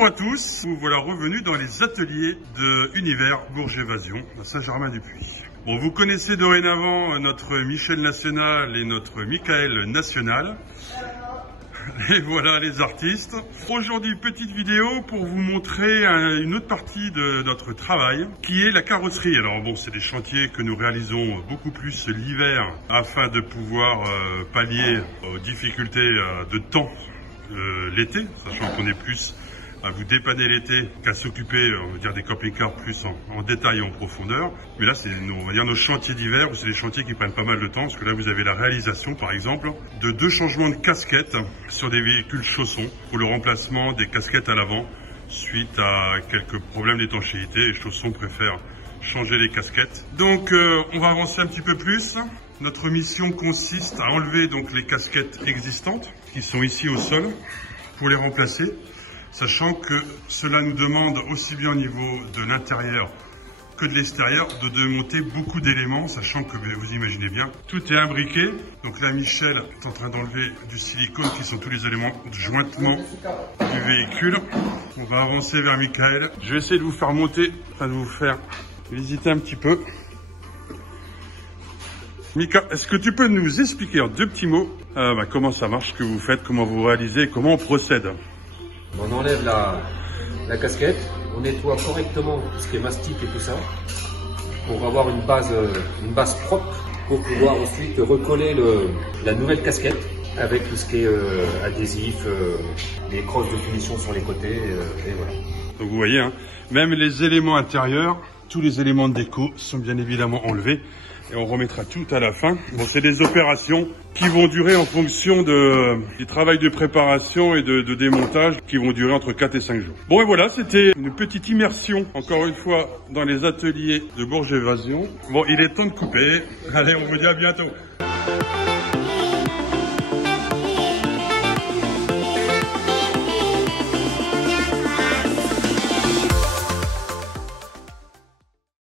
Bonjour à tous, vous voilà revenus dans les ateliers de Univers Bourges Évasion à Saint-Germain-du-Puy. Bon, vous connaissez dorénavant notre Michel National et notre Michael National. Et voilà les artistes. Aujourd'hui, petite vidéo pour vous montrer une autre partie de notre travail, qui est la carrosserie. Alors bon, c'est des chantiers que nous réalisons beaucoup plus l'hiver afin de pouvoir pallier aux difficultés de temps l'été, sachant qu'on est plus à vous dépanner l'été qu'à s'occuper, on va dire, des camping-cars plus en détail et en profondeur. Mais là, c'est, on va dire, nos chantiers d'hiver, où c'est des chantiers qui prennent pas mal de temps, parce que là, vous avez la réalisation, par exemple, de 2 changements de casquettes sur des véhicules chaussons pour le remplacement des casquettes à l'avant suite à quelques problèmes d'étanchéité. Les chaussons préfèrent changer les casquettes. Donc, on va avancer un petit peu plus. Notre mission consiste à enlever donc les casquettes existantes qui sont ici au sol pour les remplacer. Sachant que cela nous demande aussi bien au niveau de l'intérieur que de l'extérieur de démonter beaucoup d'éléments, sachant que vous imaginez bien, tout est imbriqué. Donc là, Michel est en train d'enlever du silicone qui sont tous les éléments de jointement du véhicule. On va avancer vers Michael. Je vais essayer de vous faire monter, enfin de vous faire visiter un petit peu. Mika, est-ce que tu peux nous expliquer en 2 petits mots comment ça marche, ce que vous faites, comment vous réalisez, comment on procède? On enlève la casquette, on nettoie correctement ce qui est mastic et tout ça, pour avoir une base propre, pour pouvoir ensuite recoller la nouvelle casquette avec tout ce qui est adhésif, les crosses de finition sur les côtés, et voilà. Donc vous voyez, hein, même les éléments intérieurs, tous les éléments de déco sont bien évidemment enlevés. Et on remettra tout à la fin. Bon, c'est des opérations qui vont durer en fonction du travail de préparation et de démontage qui vont durer entre 4 et 5 jours. Bon, et voilà, c'était une petite immersion, encore une fois, dans les ateliers de Bourges Évasion. Bon, il est temps de couper. Allez, on vous dit à bientôt.